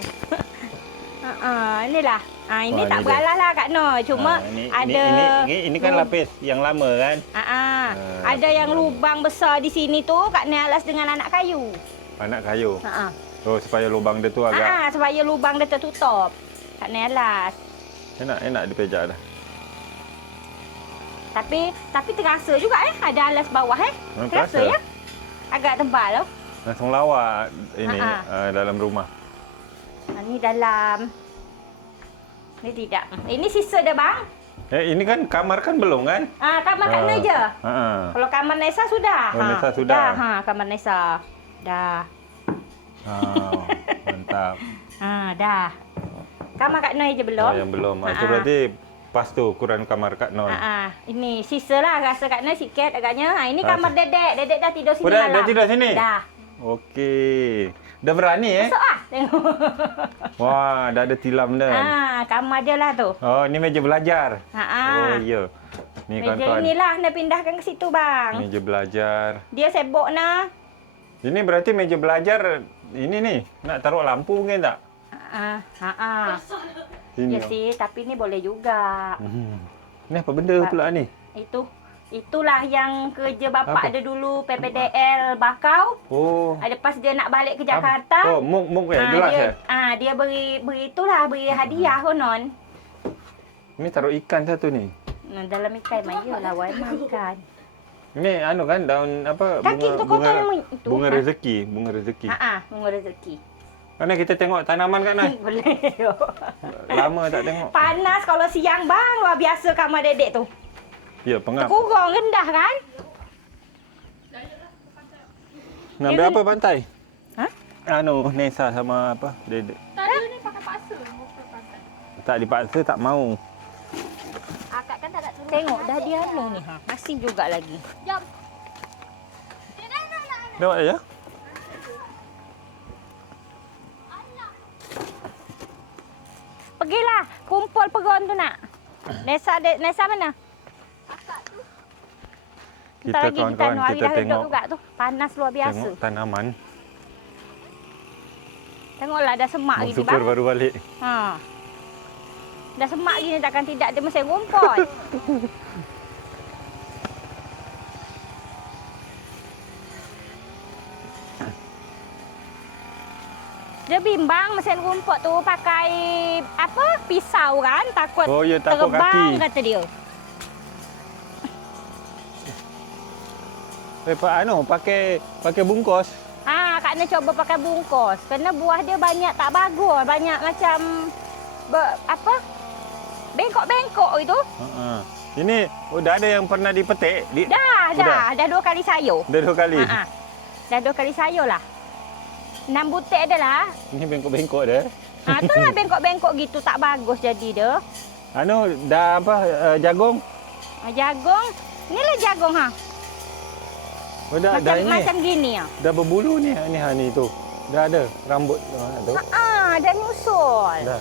Inilah. Ini Oh, tak ni dia. beralah lah Kak Noh. Cuma ada ini kan lapis yang lama kan? ada yang lubang besar di sini tu Kak Nen alas dengan anak kayu. Anak kayu. Oh, supaya lubang dia tu agak Supaya lubang dia tertutup. Kak Nen alas. enak dipejak dah. Tapi terasa juga ada alas bawah terasa terasa. ya. Agak tebal tu. Langsung lawak ini dalam rumah. Ni dalam. Ni tidak. Ini sisa dia bang. Ini kan kamar kan belum kan? Kamar Kak Nen je. Kalau kamar Nesa sudah. Oh, Nesa sudah. Kamar Nesa. Dah. Mantap. Dah. Kamar Kak Noi je belum. Oh, yang belum. Itu berarti pas tu ukuran kamar Kak Non. Ini sisa lah rasa Kak Noi sikit agaknya. Ini kamar Dedek. Dedek dah tidur sini Oh, dah malam. tidur sini? Dah. Okey. Dah berani Masuk lah. Tengok. Wah, dah ada tilam dah. Kamar dia lah tu. Oh, ni meja belajar. Oh, ya. Ni Meja kawan-kawan. inilah nak pindahkan ke situ bang. Meja belajar. Dia sibuk nah. Ini berarti meja belajar ini ni. Nak taruh lampu mungkin tak? Ya sih, tapi ni boleh juga. Ni apa benda pula ni? Itu Itulah yang kerja bapak Apa? dia dulu PPDL Bakau. Oh. Lepas dia nak balik ke Jakarta. Oh, muk dia dia beri itulah beri hadiah konon. Ni taruh ikan satu ni. Dalam ikan maya lah ikan. Ni anu kan daun apa Kaki tu kotor yang itu. bunga rezeki, bunga rezeki. Bunga rezeki. Mana kita tengok tanaman kat Nai? Boleh. Lama tak tengok. Panas kalau siang bang, luar biasa kamar dedek tu. Ya, pengap. Kurang rendah kan? Nak ambil apa pantai? Ha? Anu, Nesa sama apa? Dedek. Tadi ni pakai paksa mau ke pantai. Tak dipaksa, tak mau. Akak kan tak nak turun. Tengok dah dia anu ni masih juga lagi. Jom. Tengok aja. Pergilah, kumpul pegon tu nak. Nesa mana? Kita Bentar lagi kita kawan-kawan hari kita dah redup tengok juga tu. Panas luar biasa. tengok tanaman. Tengoklah dah semak Mak gini super bang. baru balik. Dah semak gini takkan tidak dia mesin rumput. Dia bimbang mesin rumput tu pakai apa? Pisau kan? Takut Oh, ya, takut terbang kaki. kata dia. Pakai bungkus. Kak nak cuba pakai bungkus. Kerana buah dia banyak tak bagus, banyak macam bengkok-bengkok itu. Ini dah ada yang pernah dipetik? Dah 2 kali sayur. Dah 2 kali. Dah 2 kali sayur lah. 6 butir dia lah. Ini bengkok-bengkok dia. Itulah bengkok-bengkok gitu tak bagus jadi dia. Anu dah apa jagung? Jagung. Inilah jagung Oh, dah ini. Macam gini Dah berbulu ni tu. Dah ada rambut tu. Dah nyusul. Dah.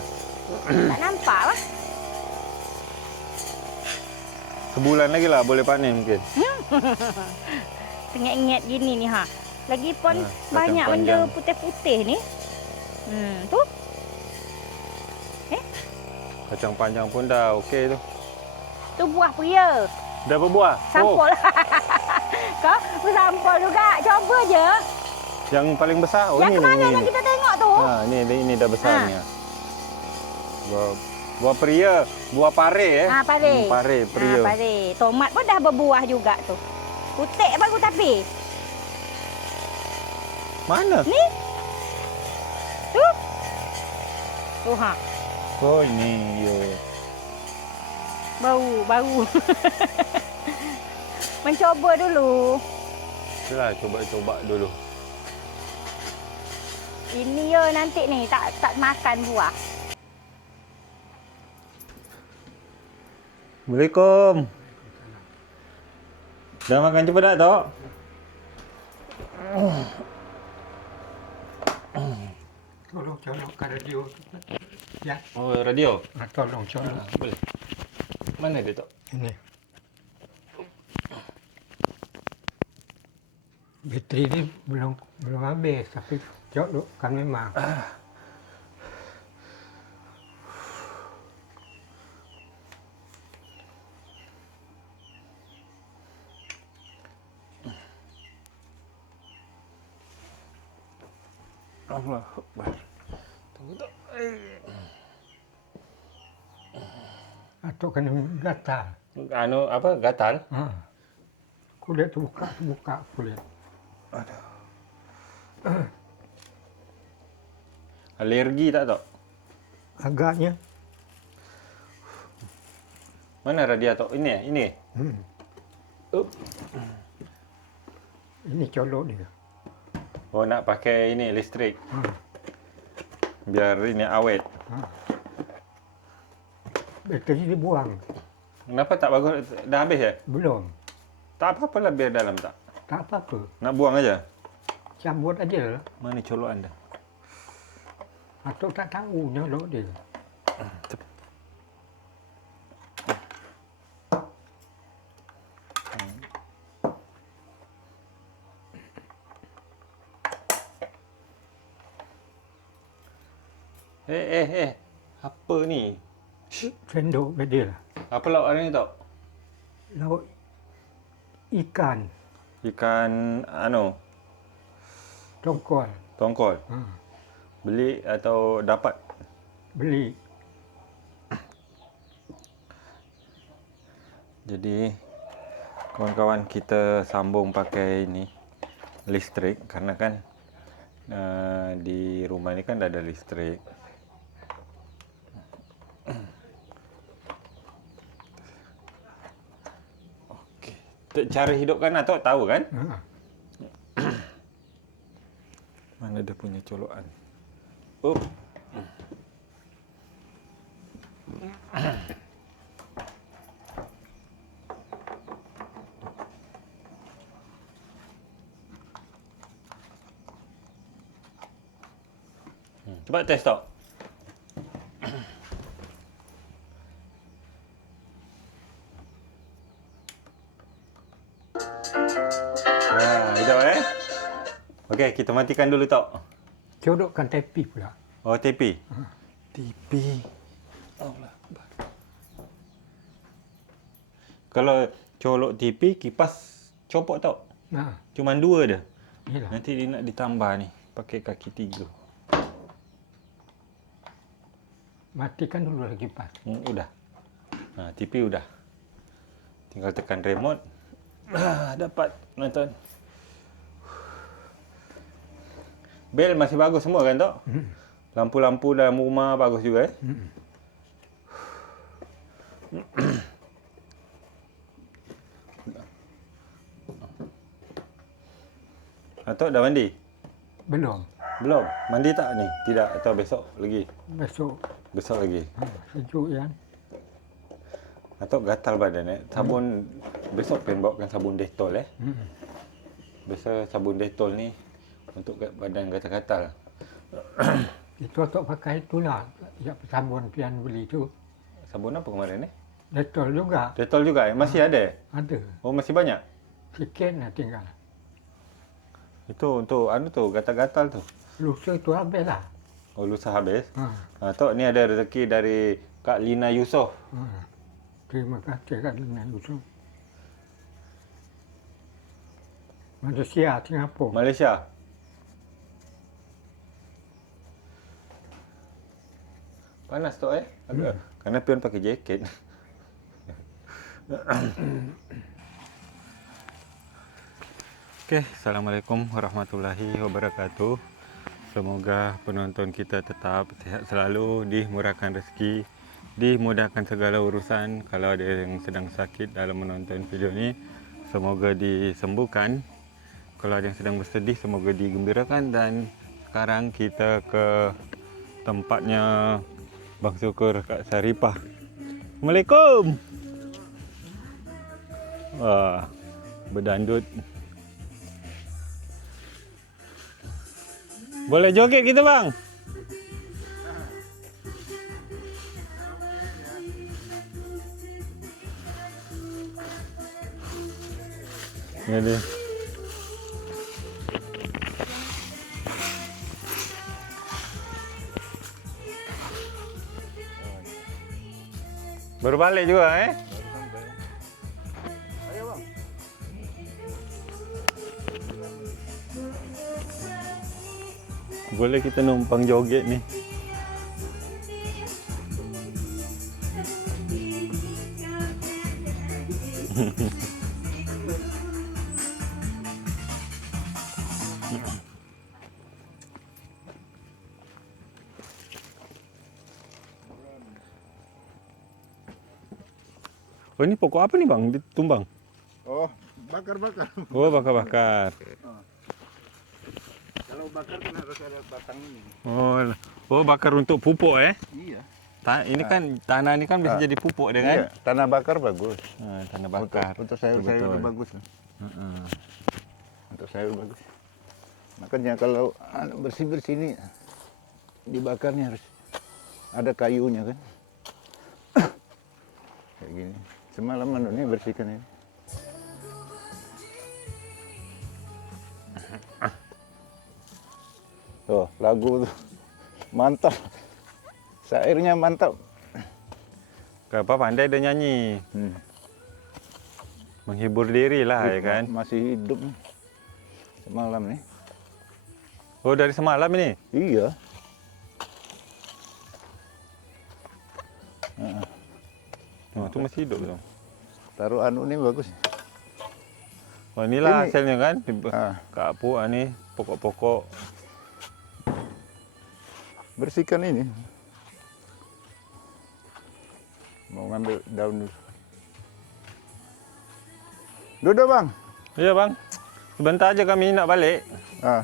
Tak nampak lah. Sebulan lagi lah boleh panen mungkin. Ingat-ingat gini ni Lagipun kacang banyak benda panjang. putih-putih ni. Tu. Kacang panjang pun dah okey tu. Tu buah pria. Dah berbuah. Sampul. Kau bersampul juga. Cuba je. Yang paling besar. Oh, Yang ni kemarin ni. yang kita tengok tu. Ini dah besar ni. Buah pria, buah pare Pare. Pare, pria. Pare. Tomat pun dah berbuah juga tu. Putik bagus tapi. Mana? Ni. Tu. Tu Oh, ini yo. Bau. Mencoba dulu. Itulah coba dulu. Ini ya nanti ni tak makan buah. Assalamualaikum. Dah makan cepat tak, Tok? Tolong colokkan radio. Ya. Oh, radio. Tolong colok. Boleh. Mana dia, Tok? Ini. Bateri ni belum habis tapi colokkan memang. Allah Akbar. Tunggu, Tok. Atau kena gatal. Anu apa? Gatal? Kulit tu buka kulit. Alergi tak, Tok? Agaknya. Mana radiator? Ini. Ini colok dia. Oh, nak pakai ini listrik. Biar ini awet. Bateri dibuang. Kenapa tak bagus? Dah habis ya? Belum. Tak apa-apa lah biar dalam tak. Tak apa-apa. Nak buang aja. Cabut aja lah. Mana colok anda? Atau tak tahu nyolok dia. Apa ni? Sendok dia lah. Apa lauk hari ni, Tok? Lauk Ikan Ikan tongkol. tongkol. Ha, Beli atau dapat? beli. Jadi kawan-kawan, kita sambung pakai ini listrik karena kan di rumah ni kan dah ada listrik. Okey. Cara hidupkan Atok tahu kan? Ha, Mana dia punya colokan? Oh. Cuba test Tok. Hidup Okey, kita matikan dulu Tok. Codokkan tepi pula. Oh, tepi. Tepi. Allah. Kalau colok tepi, kipas copot Tok. Nah, Cuma 2 dia. inilah. Nanti dia nak ditambah ni, pakai kaki 3. Matikan dulu lagi kipas. Udah. TV udah. Tinggal tekan remote. Dapat nonton. Bel masih bagus semua kan Tok? Lampu-lampu dalam rumah bagus juga Atok dah mandi? Belum. Belum. Mandi tak ni? Tidak atau besok lagi? Besok. Besok lagi. Sejuk ya. Atok gatal badan Sabun besok pengen bawakan sabun Dettol Biasa sabun Dettol ni untuk badan gatal-gatal. Itu Atok pakai itulah. Ya, sabun pian beli tu. Sabun apa kemarin Dettol juga. Dettol juga masih ada? Ada. Oh, masih banyak? Sikit nak tinggal. Itu untuk gatal-gatal tu. Lusa tu habis lah. Oh, lusa habis. Ha. Tok ni ada rezeki dari Kak Lina Yusof. Ha. Terima kasih Kak Lina Yusof. Malaysia, Singapura. Malaysia. Panas Tok agak. Kerana pion pakai jaket. Okey, Assalamualaikum warahmatullahi wabarakatuh. Semoga penonton kita tetap sihat selalu, dimurahkan rezeki, dimudahkan segala urusan. Kalau ada yang sedang sakit dalam menonton video ni, semoga disembuhkan. Kalau ada yang sedang bersedih, semoga digembirakan. Dan sekarang kita ke tempatnya Bang Syukur Kak Saripah. Assalamualaikum. Wah, berdandut. Boleh joget kita bang? Ini dia. Baru balik juga Boleh kita numpang joget ni. Oh, ini pokok apa ni bang? Ditumbang? Oh, bakar-bakar. Oh, bakar-bakar. Kalau bakar kan harus ada batang ini. Oh, bakar untuk pupuk Iya. Ini kan tanah ni kan bisa jadi pupuk dia kan? Iya, tanah bakar bagus. Tanah bakar. Untuk sayur-sayur Betul. bagus. Untuk sayur bagus. Makanya kalau bersih-bersih ini dibakarnya harus ada kayunya kan. Kayak gini. Semalam ini bersihkan ini. Tuh, lagu tuh. Mantap. Syairnya mantap. Kenapa pandai dia nyanyi? Menghibur diri lah ya kan. Masih hidup nih. Semalam nih. Oh dari semalam ini? Iya. Oh tu masih hidup tu. Taruh anu nih bagus. Oh inilah Ini- hasilnya kan. Ah. Kak Apu ni pokok-pokok. Bersihkan ini. Mau ngambil daun dulu. Duduk bang. Ya bang. Sebentar aja kami nak balik. Ah.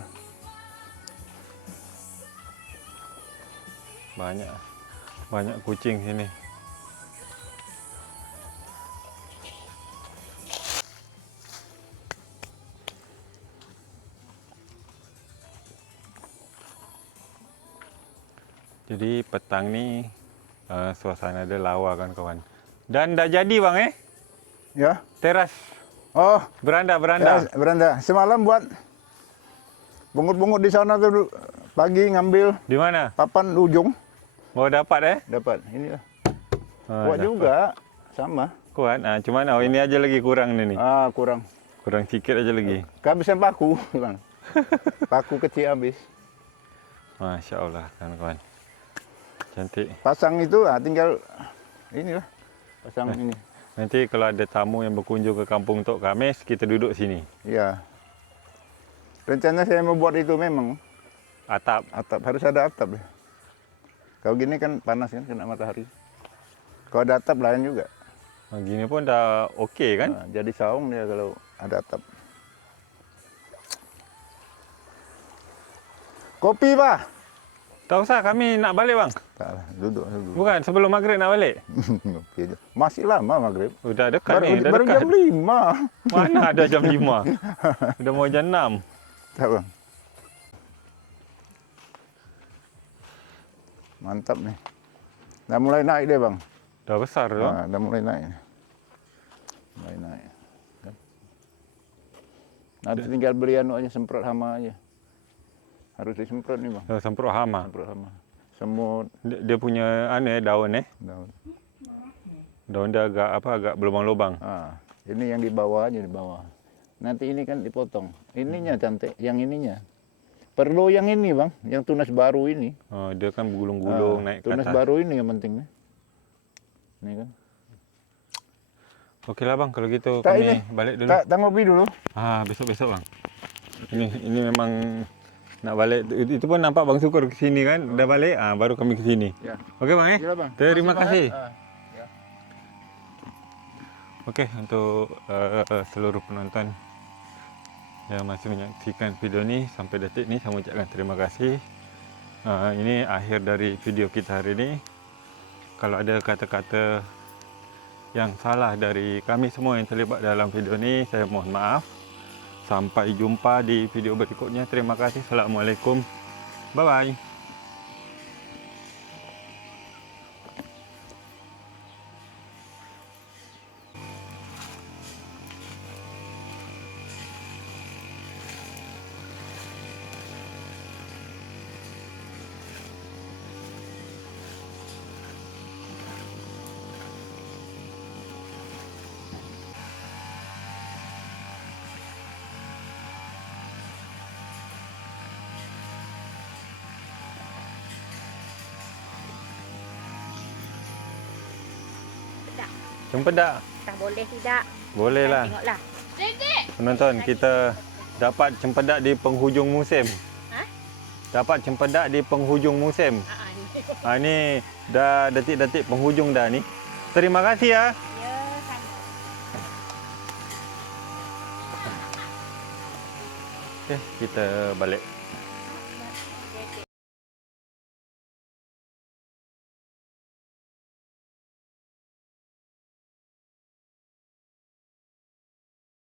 Banyak kucing sini. Jadi petang ni suasana dia lawa kan kawan. Dan dah jadi bang Ya. teras Oh. beranda. Ya, beranda. Semalam buat bungut-bungut di sana tuh pagi ngambil Di mana? papan ujung Oh dapat dapat. Inilah. Oh, Buat dapat. juga sama. Kuat. Cuman ini aja lagi kurang ni. Ah, kurang. Kurang sikit aja lagi. Kehabisan paku, bang. Paku kecil habis. Masya Allah kawan-kawan. Cantik. Pasang itu tinggal inilah. Pasang ini. Nanti kalau ada tamu yang berkunjung ke kampung Tok Kamis, kita duduk sini. Ya. Rencana saya mau buat itu memang Atap. atap, harus ada atap deh. Kalau gini kan panas kan, kena matahari. Kalau ada atap lain juga. Gini pun dah okey kan? Nah, jadi saung dia kalau ada atap. Kopi pak? Tak usah, kami nak balik bang. Tak lah, duduk dulu. Bukan, sebelum maghrib nak balik. Kopi aja. Masih lama maghrib. Udah dekat ni, dah baru dekat. jam 5. Mana ada jam 5? Udah mau jam 6. Tak bang. Mantap nih. Dah mulai naik dia bang. Dah besar tu. Dah mulai naik. Mulai naik. Kan? Nanti tinggal beli anu aja, semprot hama aja. Harus disemprot nih bang. Dah semprot hama. Semprot hama. Semut, Dia punya daun daun. Daun dia agak berlubang-lubang. Ini yang di bawah aja, di bawah. Nanti ini kan dipotong. Ininya cantik, yang ininya. Perlu yang ini bang, yang tunas baru ini. Oh, dia kan bergulung-gulung naik ke Tunas atas. baru ini yang penting. Ini kan. Okeylah bang, kalau gitu Tak, kami ini. balik dulu. Tak ngopi dulu. Besok-besok bang. Ini memang nak balik. Itu pun nampak bang Syukur ke sini kan. Dah balik, baru kami ke sini. Ya. Okey bang Yalah, bang. Terima kasih. Ya. Okey, untuk seluruh penonton yang masih menyaksikan video ni sampai detik ni, saya ucapkan terima kasih. Ini akhir dari video kita hari ini. Kalau ada kata-kata yang salah dari kami semua yang terlibat dalam video ni, saya mohon maaf. Sampai jumpa di video berikutnya. Terima kasih. Assalamualaikum. Bye-bye. Pedak. Cempedak. Tak boleh tidak. Boleh lah. Tengoklah. Penonton, kita dapat cempedak di penghujung musim. Ha? Dapat cempedak di penghujung musim. Ni. Ni dah detik-detik penghujung dah ni. Terima kasih ya. Ya, kan. Okey, kita balik.